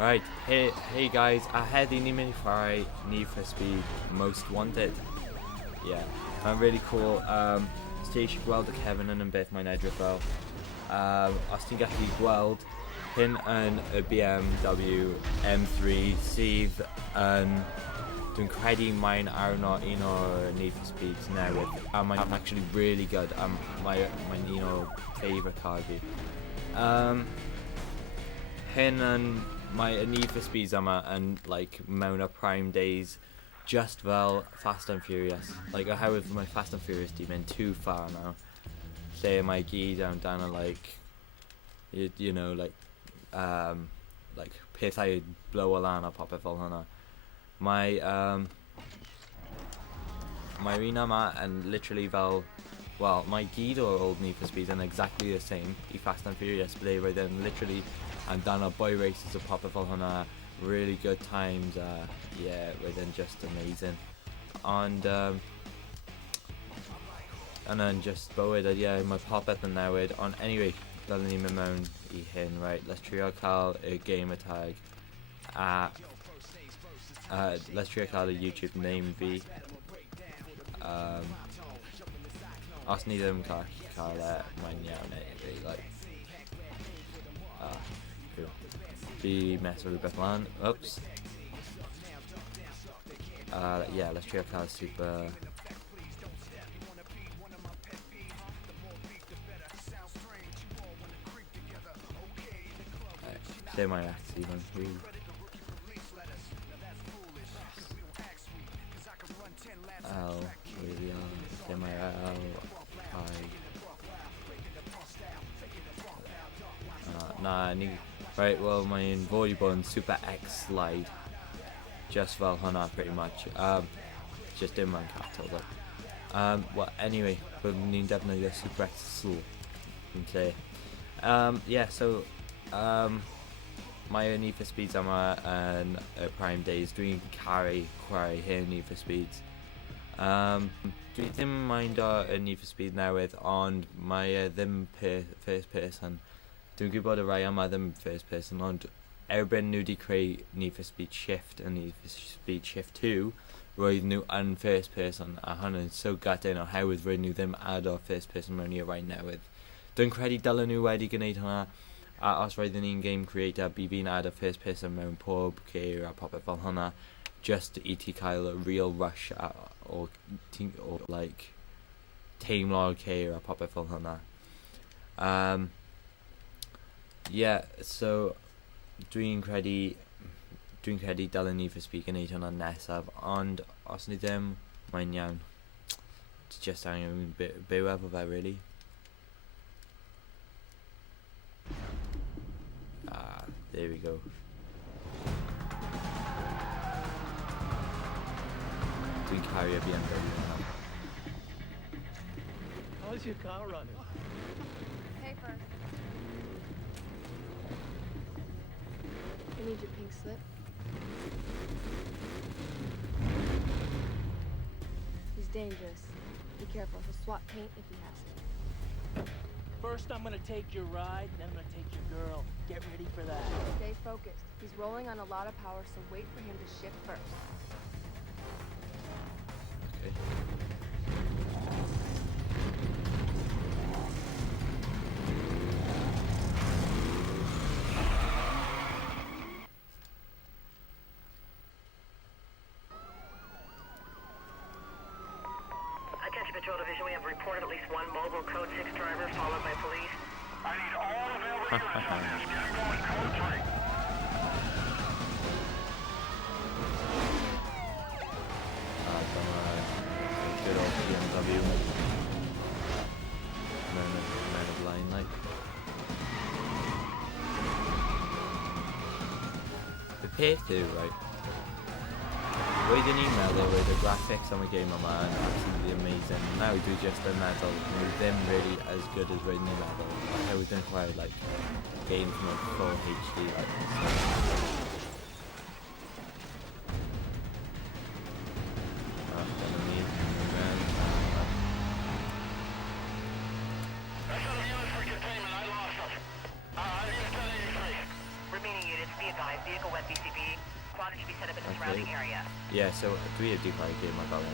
Right, hey guys, I had the Mini-Fry Need for Speed Most Wanted. Yeah, I'm really cool. Station gweld y Kevin yn beth mae'n edrych fel. Os ti'n gallu gweld, hyn yn y BMW M3 sydd yn... Dwi'n credu mae'n arno un o'r Need for Speeds newydd. Mae'n actually really good. Mae'n un o'r favourite car fi. Hyn yn... Mae y Need for Speeds yma yn like, mewn o prime days just fel Fast and Furious. Like, oherwydd mae Fast and Furious di mynd too far now. Lle mae gyd amdano like, you know, like pethau blow o lan a popeth fel hwnna. Mae'r un yma yn literally fel, well, mae gyd o'r old Need for Speeds yn exactly the same I Fast and Furious, but they were then literally amdano boy races a popeth fel hwnna, really good times, yeah, wedyn just amazing. Ond, yna'n just bywyd, yeah, mae popeth yn newid, ond anyway, dylwn ni mynd mewn I hyn, right, let's trio cael y gamer tag, let's trio cael y YouTube name fi, os ni ddim cael mae'n iawn, like, cool. Fi mess with rhywbeth lan, oops. Yeah, let's try cael super... Lle mae actually fan hw? L, really L, lle mae L, I... Na, ni... Right, well, mae'n fod I bod yn Super X slide. Just fel hwnna, pretty much. Just dim yn capital, though. Well, anyway, byddwn ni'n defnyddio Super X sl. Yn lle. Yeah, so... Mae Need for Speeds yma yn Prime Days. Dwi'n caru chwarae hyn Need for Speeds. Dwi ddim mind o Need for Speed newydd, ond mae ddim first person. Dwi'n gwybod y rai yma ddim first person, ond erbyn nhw wedi creu Need for Speed Shift a Need for Speed Shift 2, roedd nhw yn first person, a hwnna'n so gutting oherwydd roedd nhw ddim ado first person mewn i'r rai newydd. Dwi'n credu dylen nhw wedi gwneud hwnna, a os roedd ni'n game creator, bydd fi'n ado first person mewn pob ceir a popeth fel hwnna, just I ti cael y real rush o like, teimlo'r ceir a popeth fel hwnna. Yeah, so dwi'n credu dylen ni for Speed gwneud hwnna nesaf, ond os ni ddim, mae'n iawn. Just angen byw efo fe, really. There we go. Dwi'n caru a BMW hwnna. How's your car running? Paper. I need your pink slip. He's dangerous. Be careful. He'll swat paint if he has to. First I'm gonna take your ride, then I'm gonna take your girl. Get ready for that. Stay focused. He's rolling on a lot of power, so wait for him to shift first. Okay. Patrol Division, we have reported at least one mobile Code 6 driver followed by police. I need all available units on this. Get them going, Code 3. Good old BMW. Man of line, like. The PS2, right? Roedden ni'n meddwl roedd y graphics am y game yma yn absolutely amazing. Now dwi just yn meddwl nhw ddim really as good as roedden ni'n meddwl. Oherwydd yn chwarae like games from like full HD like dyna ni. That's on the units for containment. I lost them. I need a 1083. Remaining units, be advised, vehicle went BCB. Quad should be set up in the surrounding area. Yeah, so we do quite a game I got in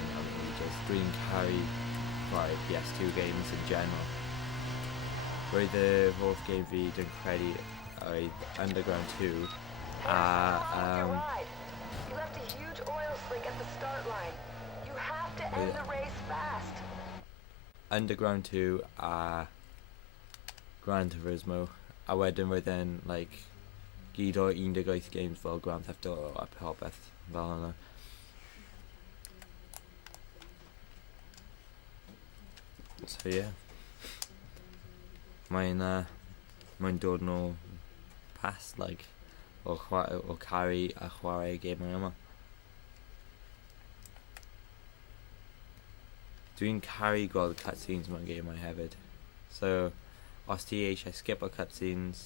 just Dream Carry by PS2 games in general. Roedd the hoff game fi yn credu oedd Underground 2 a You left a huge oil slick at the start line. You have to end the race fast. Underground 2 a Gran Turismo a wedyn roedd e'n like gyd o 18 games fel Grand Theft Auto a popeth fel hynny. So yeah, mae'n dod nôl past like o caru a chwarae y gemau yma. Dwi'n caru gweld cutscenes mewn gemau hefyd. So os ti eisiau skip o cutscenes,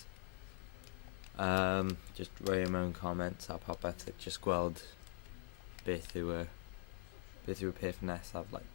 just rhoi mewn comments a popeth, just gweld beth yw y peth nesaf like.